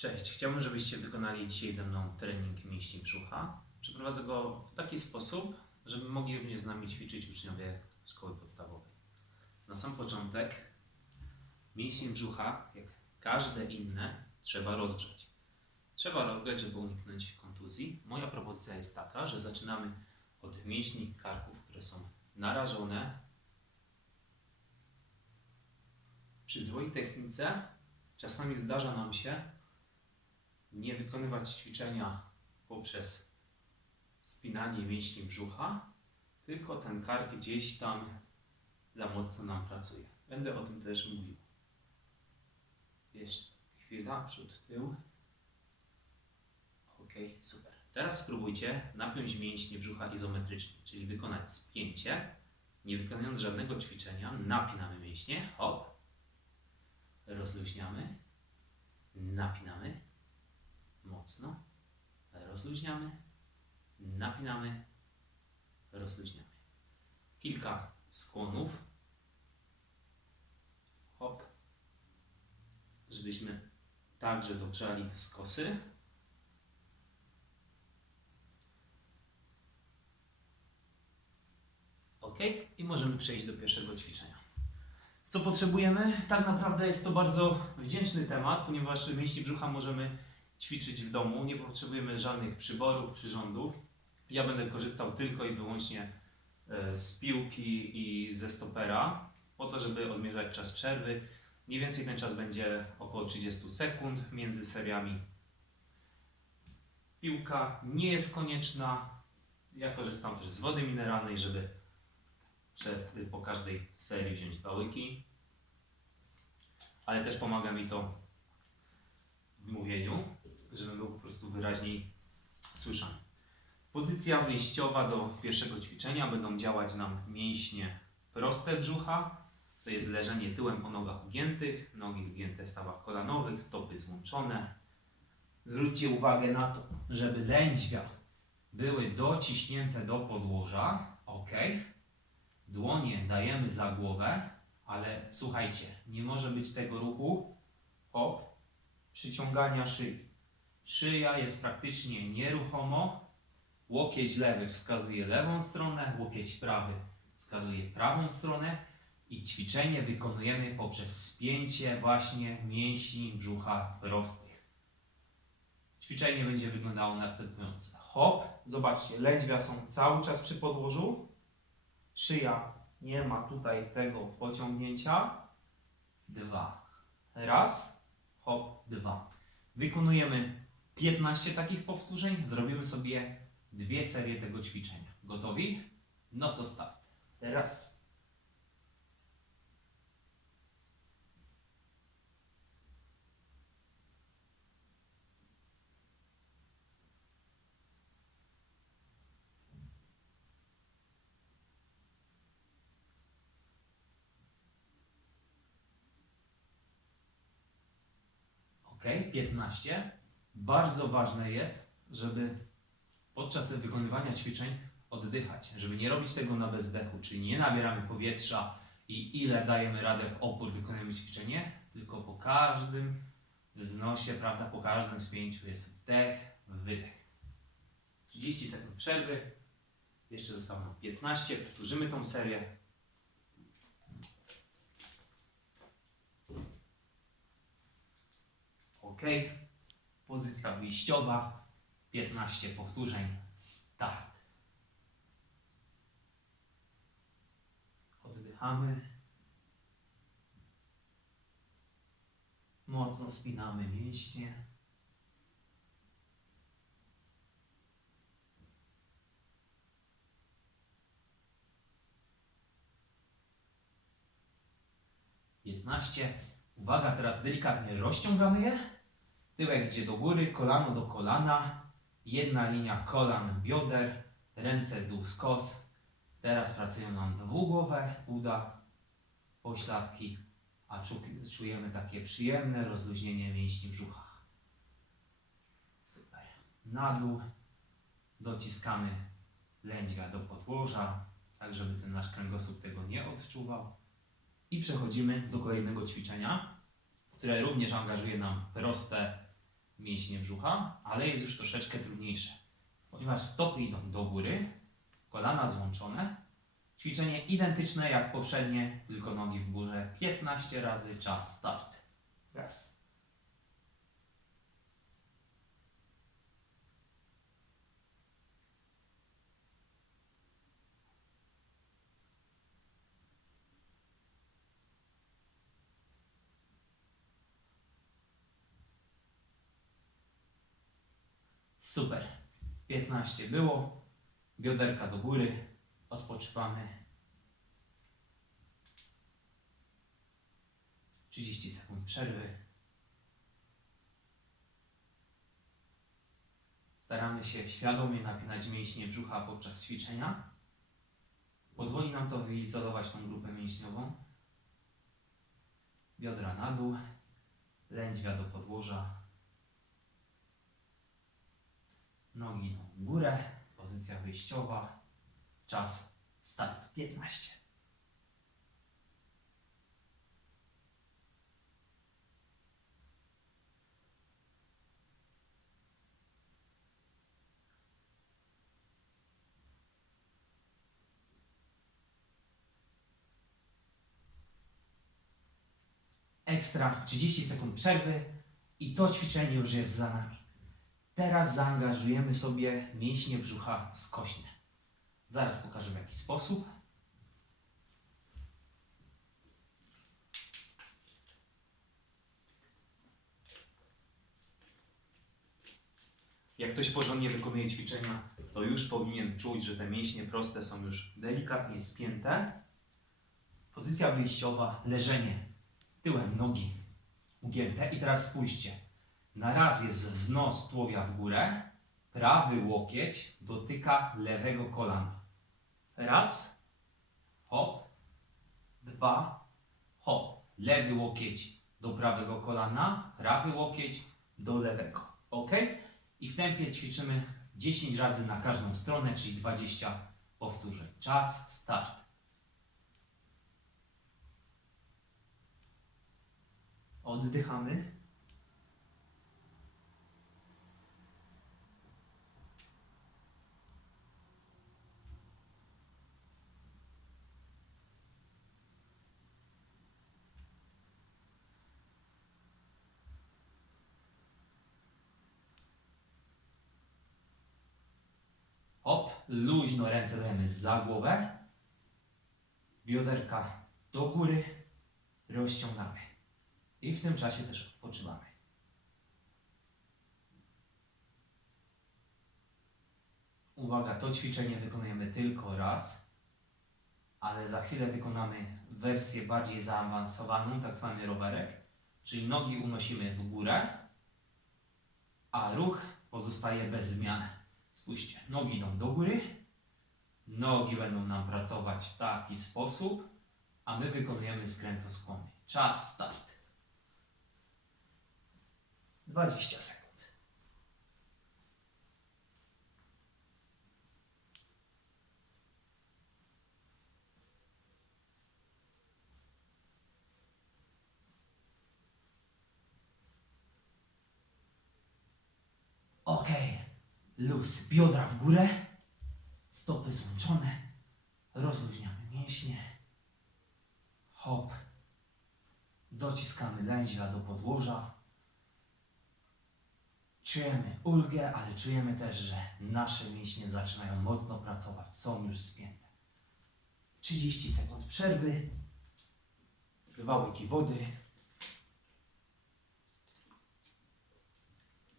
Cześć, chciałbym, żebyście wykonali dzisiaj ze mną trening mięśni brzucha. Przeprowadzę go w taki sposób, żeby mogli również z nami ćwiczyć uczniowie szkoły podstawowej. Na sam początek mięśnie brzucha, jak każde inne, trzeba rozgrzać. Trzeba rozgrzać, żeby uniknąć kontuzji. Moja propozycja jest taka, że zaczynamy od mięśni karków, które są narażone. Przy złej technice czasami zdarza nam się nie wykonywać ćwiczenia poprzez spinanie mięśni brzucha, tylko ten kark gdzieś tam za mocno nam pracuje. Będę o tym też mówił. Jeszcze chwila, przód, tył. Ok, super. Teraz spróbujcie napiąć mięśnie brzucha izometrycznie, czyli wykonać spięcie, nie wykonując żadnego ćwiczenia, napinamy mięśnie, hop, rozluźniamy, napinamy, mocno, rozluźniamy, napinamy, rozluźniamy. Kilka skłonów, hop, żebyśmy także dogrzali skosy. Ok, i możemy przejść do pierwszego ćwiczenia. Co potrzebujemy? Tak naprawdę jest to bardzo wdzięczny temat, ponieważ mięśnie brzucha możemy ćwiczyć w domu. Nie potrzebujemy żadnych przyborów, przyrządów. Ja będę korzystał tylko i wyłącznie e, z piłki i ze stopera, po to, żeby odmierzać czas przerwy. Mniej więcej ten czas będzie około 30 sekund między seriami. Piłka nie jest konieczna. Ja korzystam też z wody mineralnej, żeby przed, po każdej serii wziąć dwa łyki. Ale też pomaga mi to w mówieniu, żebym był po prostu wyraźniej słyszany. Pozycja wyjściowa do pierwszego ćwiczenia będą działać nam mięśnie proste brzucha. To jest leżenie tyłem po nogach ugiętych, nogi ugięte w stawach kolanowych, stopy złączone. Zwróćcie uwagę na to, żeby lędźwia były dociśnięte do podłoża. Ok. Dłonie dajemy za głowę, ale słuchajcie, nie może być tego ruchu hop, przyciągania szyi. Szyja jest praktycznie nieruchomo. Łokieć lewy wskazuje lewą stronę, łokieć prawy wskazuje prawą stronę i ćwiczenie wykonujemy poprzez spięcie właśnie mięśni brzucha prostych. Ćwiczenie będzie wyglądało następująco. Hop, zobaczcie, lędźwia są cały czas przy podłożu. Szyja nie ma tutaj tego pociągnięcia. Dwa. Raz, hop, dwa. Wykonujemy 15 takich powtórzeń. Zrobimy sobie dwie serie tego ćwiczenia. Gotowi? No to start. Raz. Ok, 15. Bardzo ważne jest, żeby podczas wykonywania ćwiczeń oddychać, żeby nie robić tego na bezdechu, czyli nie nabieramy powietrza i ile dajemy radę w opór wykonujemy ćwiczenie, tylko po każdym wznosie, prawda, po każdym spięciu jest wdech, wydech. 30 sekund przerwy, jeszcze zostało nam 15, powtórzymy tą serię. Ok, pozycja wyjściowa, 15 powtórzeń, start. Oddychamy. Mocno spinamy mięśnie. Piętnaście. Uwaga, teraz delikatnie rozciągamy je. Tyłek idzie do góry, kolano do kolana. Jedna linia kolan, bioder, ręce dół skos. Teraz pracują nam dwugłowe uda, pośladki, a czu, czujemy takie przyjemne rozluźnienie mięśni brzucha. Super. Na dół dociskamy lędźwia do podłoża, tak żeby ten nasz kręgosłup tego nie odczuwał. I przechodzimy do kolejnego ćwiczenia, które również angażuje nam proste mięśnie brzucha, ale jest już troszeczkę trudniejsze, ponieważ stopy idą do góry, kolana złączone. Ćwiczenie identyczne jak poprzednie, tylko nogi w górze. 15 razy czas start. Raz. Super. 15 było. Bioderka do góry. Odpoczywamy. 30 sekund przerwy. Staramy się świadomie napinać mięśnie brzucha podczas ćwiczenia. Pozwoli nam to wyizolować tą grupę mięśniową. Biodra na dół, lędźwia do podłoża. Nogi w górę, pozycja wyjściowa, czas start 15. Ekstra 30 sekund przerwy i to ćwiczenie już jest za nami. Teraz zaangażujemy sobie mięśnie brzucha skośne. Zaraz pokażę w jaki sposób. Jak ktoś porządnie wykonuje ćwiczenia, to już powinien czuć, że te mięśnie proste są już delikatnie spięte. Pozycja wyjściowa, leżenie tyłem nogi ugięte. I teraz spójrzcie. Na raz jest znos tułowia w górę, prawy łokieć dotyka lewego kolana. Raz, hop, dwa, hop. Lewy łokieć do prawego kolana, prawy łokieć do lewego. Ok? I w tempie ćwiczymy 10 razy na każdą stronę, czyli 20 powtórzeń. Czas, start. Oddychamy. Hop, luźno ręce dajemy za głowę. Bioderka do góry, rozciągamy. I w tym czasie też odpoczywamy. Uwaga, to ćwiczenie wykonujemy tylko raz, ale za chwilę wykonamy wersję bardziej zaawansowaną, tak zwany rowerek, czyli nogi unosimy w górę, a ruch pozostaje bez zmiany. Spójrzcie, nogi idą do góry, nogi będą nam pracować w taki sposób, a my wykonujemy skrętoskłony. Czas start. 20 sekund. Ok, luz, biodra w górę, stopy złączone, rozluźniamy mięśnie, hop, dociskamy lędźwia do podłoża, Czujemy ulgę, ale czujemy też, że nasze mięśnie zaczynają mocno pracować, są już spięte. 30 sekund przerwy, dwa łyki wody.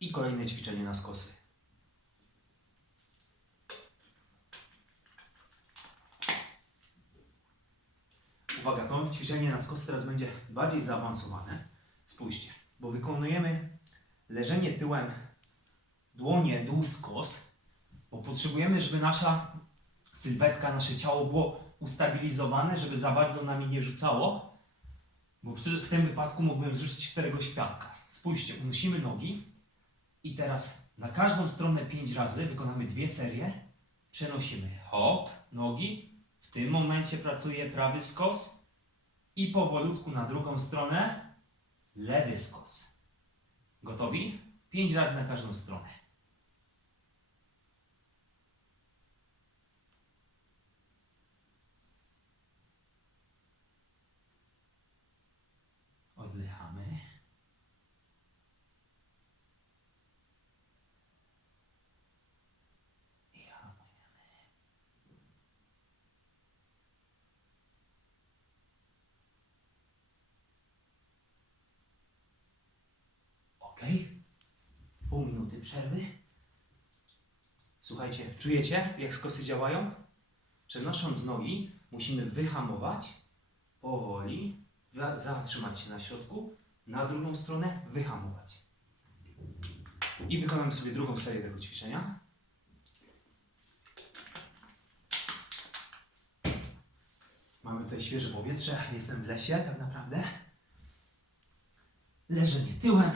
I kolejne ćwiczenie na skosy. Uwaga, to ćwiczenie na skos teraz będzie bardziej zaawansowane. Spójrzcie, bo wykonujemy leżenie tyłem, dłonie dół skos, bo potrzebujemy, żeby nasza sylwetka, nasze ciało było ustabilizowane, żeby za bardzo nami nie rzucało, bo w tym wypadku mógłbym wrzucić któregoś kwiatka. Spójrzcie, unosimy nogi i teraz na każdą stronę 5 razy wykonamy dwie serie, przenosimy hop, nogi, tym momencie pracuje prawy skos i powolutku na drugą stronę lewy skos. Gotowi? 5 razy na każdą stronę. Oddychamy. I hamujemy. Ok. Pół przerwy. Słuchajcie, czujecie jak skosy działają? Przenosząc nogi, musimy wyhamować powoli, za- zatrzymać się na środku, na drugą stronę wyhamować. I wykonamy sobie drugą serię tego ćwiczenia. Mamy tutaj świeże powietrze, jestem w lesie tak naprawdę. Leżenie tyłem,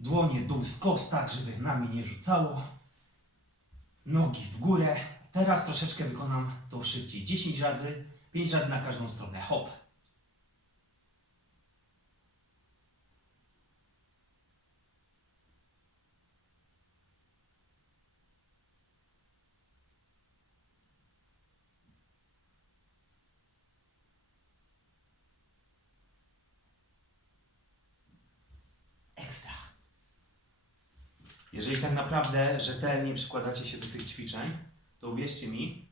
dłonie dół skos tak, żeby nami nie rzucało. Nogi w górę. Teraz troszeczkę wykonam to szybciej. 10 razy, 5 razy na każdą stronę. Hop. Ekstra. Jeżeli tak naprawdę rzetelnie przykładacie się do tych ćwiczeń, to uwierzcie mi,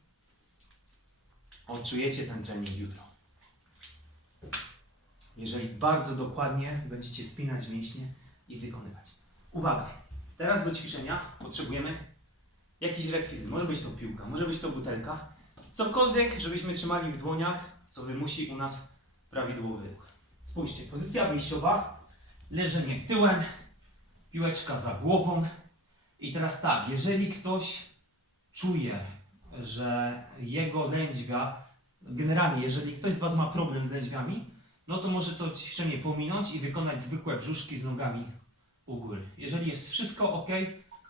odczujecie ten trening jutro. Jeżeli bardzo dokładnie będziecie spinać mięśnie i wykonywać. Uwaga! Teraz do ćwiczenia potrzebujemy jakiś rekwizyt. Może być to piłka, może być to butelka. Cokolwiek, żebyśmy trzymali w dłoniach, co wymusi u nas prawidłowy ruch. Spójrzcie, pozycja wyjściowa, leżenie tyłem, piłeczka za głową. I teraz tak, jeżeli ktoś czuje, że jego lędźwia, generalnie jeżeli ktoś z Was ma problem z lędźwiami, no to może to ćwiczenie pominąć i wykonać zwykłe brzuszki z nogami u góry. Jeżeli jest wszystko ok,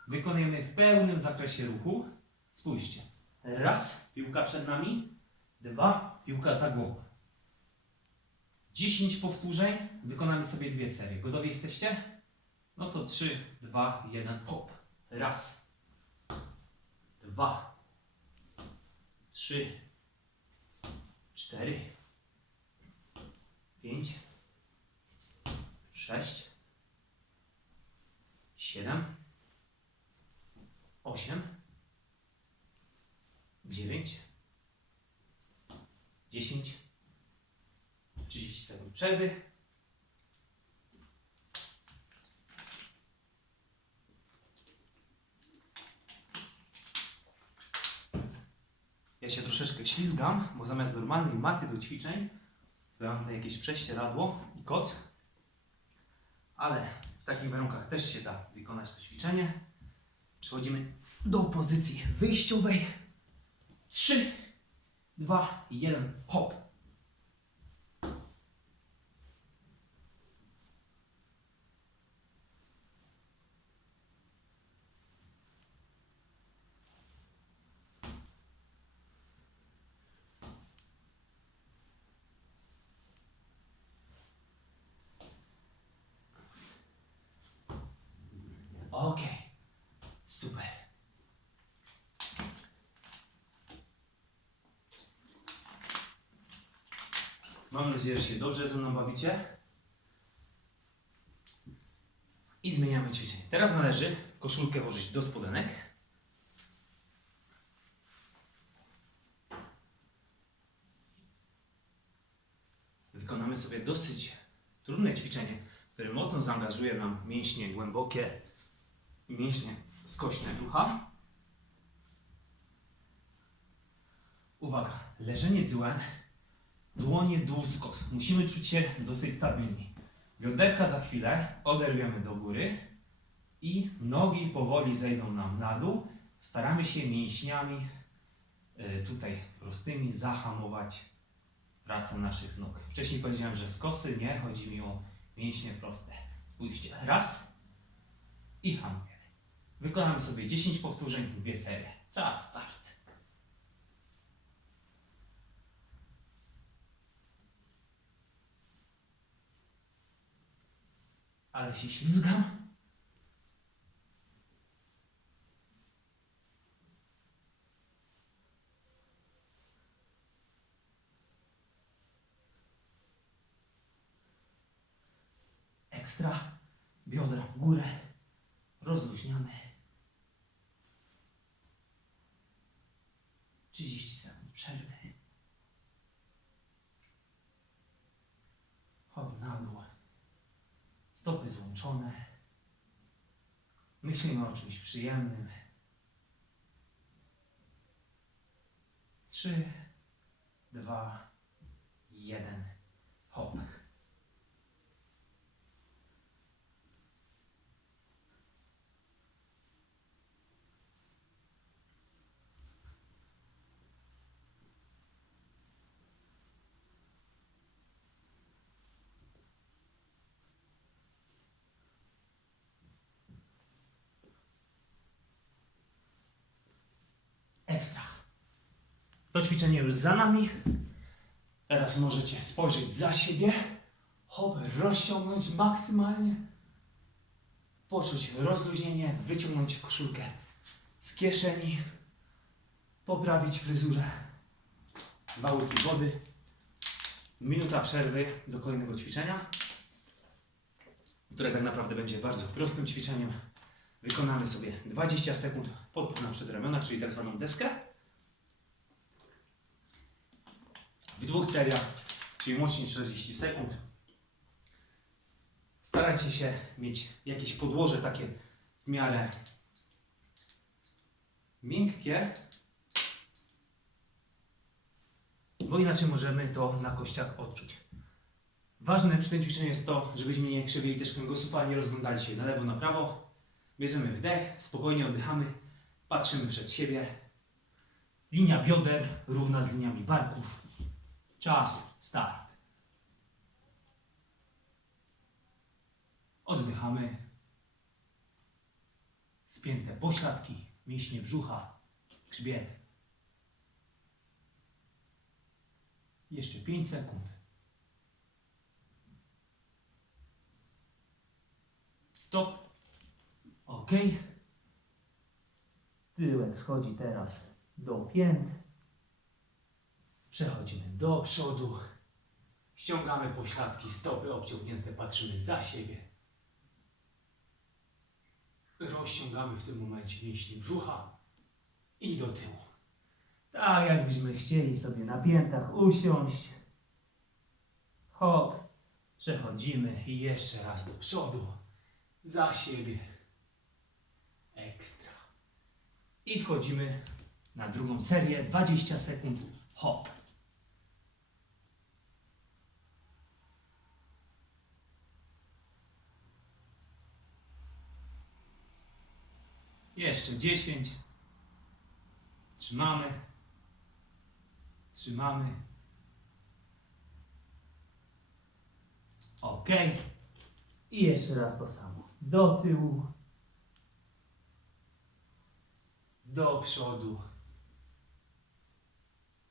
wykonujemy w pełnym zakresie ruchu. Spójrzcie. Raz, piłka przed nami. Dwa, piłka za głową. 10 powtórzeń, wykonamy sobie dwie serie. Gotowi jesteście? No to 3, 2, 1, hop. Raz, dwa, trzy, cztery, pięć, sześć, siedem, osiem, dziewięć, dziesięć, 30 sekund przerwy. Ja się troszeczkę ślizgam, bo zamiast normalnej maty do ćwiczeń, to ja mam tutaj jakieś prześcieradło i koc. Ale w takich warunkach też się da wykonać to ćwiczenie. Przechodzimy do pozycji wyjściowej. 3, 2, 1, hop. Okej, super. Mam nadzieję, że się dobrze ze mną bawicie. I zmieniamy ćwiczenie. Teraz należy koszulkę włożyć do spodenek. Wykonamy sobie dosyć trudne ćwiczenie, które mocno zaangażuje nam mięśnie głębokie mięśnie skośne brzucha. Uwaga, leżenie tyłem, dłonie dół skos. Musimy czuć się dosyć stabilni. Bioderka za chwilę oderwiemy do góry i nogi powoli zejdą nam na dół. Staramy się mięśniami y, tutaj prostymi zahamować pracę naszych nóg. Wcześniej powiedziałem, że skosy nie, chodzi mi o mięśnie proste. Spójrzcie, raz i hamujemy. Wykonamy sobie 10 powtórzeń, dwie serie. Czas, start. ale się ślizgam. Ekstra, biodra w górę, rozluźniamy. 30 sekund przerwy. Chodź na dół. Stopy złączone. Myślimy o czymś przyjemnym. Trzy, dwa, jeden. Hop. Ekstra. To ćwiczenie już za nami. Teraz możecie spojrzeć za siebie. Hop, rozciągnąć maksymalnie. Poczuć rozluźnienie, wyciągnąć koszulkę z kieszeni. Poprawić fryzurę. Dwa łyki wody. Minuta przerwy do kolejnego ćwiczenia, które tak naprawdę będzie bardzo prostym ćwiczeniem. Wykonamy sobie 20 sekund podpór na przedramionach, czyli tak zwaną deskę. W dwóch seriach, czyli łącznie 40 sekund. Starajcie się mieć jakieś podłoże takie w miarę miękkie, bo inaczej możemy to na kościach odczuć. Ważne przy tym ćwiczeniu jest to, żebyśmy nie krzywili też kręgosłupa, nie rozglądali się na lewo, na prawo. Bierzemy wdech, spokojnie oddychamy, patrzymy przed siebie. Linia bioder równa z liniami barków. Czas, start. Oddychamy. Spięte pośladki, mięśnie brzucha, grzbiet. Jeszcze 5 sekund. Stop. Ok. Tyłek schodzi teraz do pięt. Przechodzimy do przodu. Ściągamy pośladki, stopy obciągnięte, patrzymy za siebie. Rozciągamy w tym momencie mięśnie brzucha i do tyłu. Tak jakbyśmy chcieli sobie na piętach usiąść. Hop. Przechodzimy i jeszcze raz do przodu. Za siebie. Ekstra. I wchodzimy na drugą serię. 20 sekund. Hop. Jeszcze 10. Trzymamy. Trzymamy. Ok. I jeszcze raz to samo. Do tyłu. Do przodu.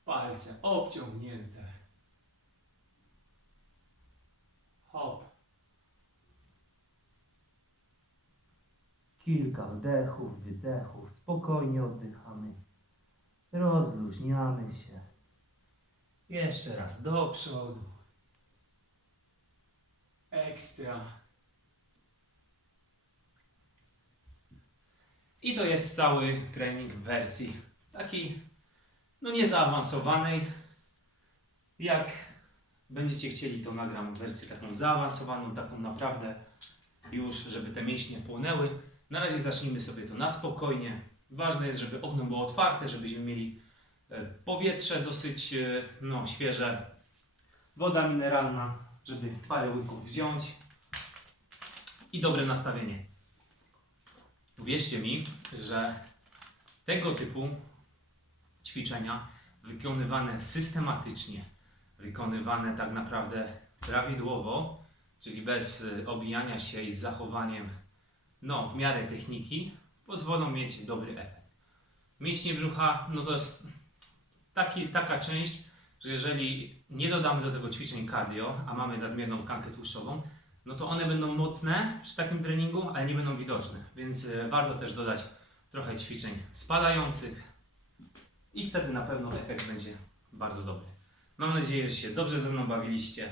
Palce obciągnięte. Hop. Kilka wdechów, wydechów. Spokojnie oddychamy. Rozluźniamy się. Jeszcze raz do przodu. Ekstra. I to jest cały trening w wersji takiej, no nie zaawansowanej. Jak będziecie chcieli, to nagram wersję taką zaawansowaną, taką naprawdę już, żeby te mięśnie płonęły. Na razie zacznijmy sobie to na spokojnie. Ważne jest, żeby okno było otwarte, żebyśmy mieli e, powietrze dosyć e, no, świeże, woda mineralna, żeby parę łyków wziąć i dobre nastawienie. Uwierzcie mi, że tego typu ćwiczenia wykonywane systematycznie, wykonywane tak naprawdę prawidłowo, czyli bez y, obijania się i z zachowaniem no, w miarę techniki, pozwolą mieć dobry efekt. Mięśnie brzucha, no to jest taki, taka część, że jeżeli nie dodamy do tego ćwiczeń cardio, a mamy nadmierną tkankę tłuszczową, no to one będą mocne przy takim treningu, ale nie będą widoczne. Więc y, warto też dodać trochę ćwiczeń spadających i wtedy na pewno efekt będzie bardzo dobry. Mam nadzieję, że się dobrze ze mną bawiliście.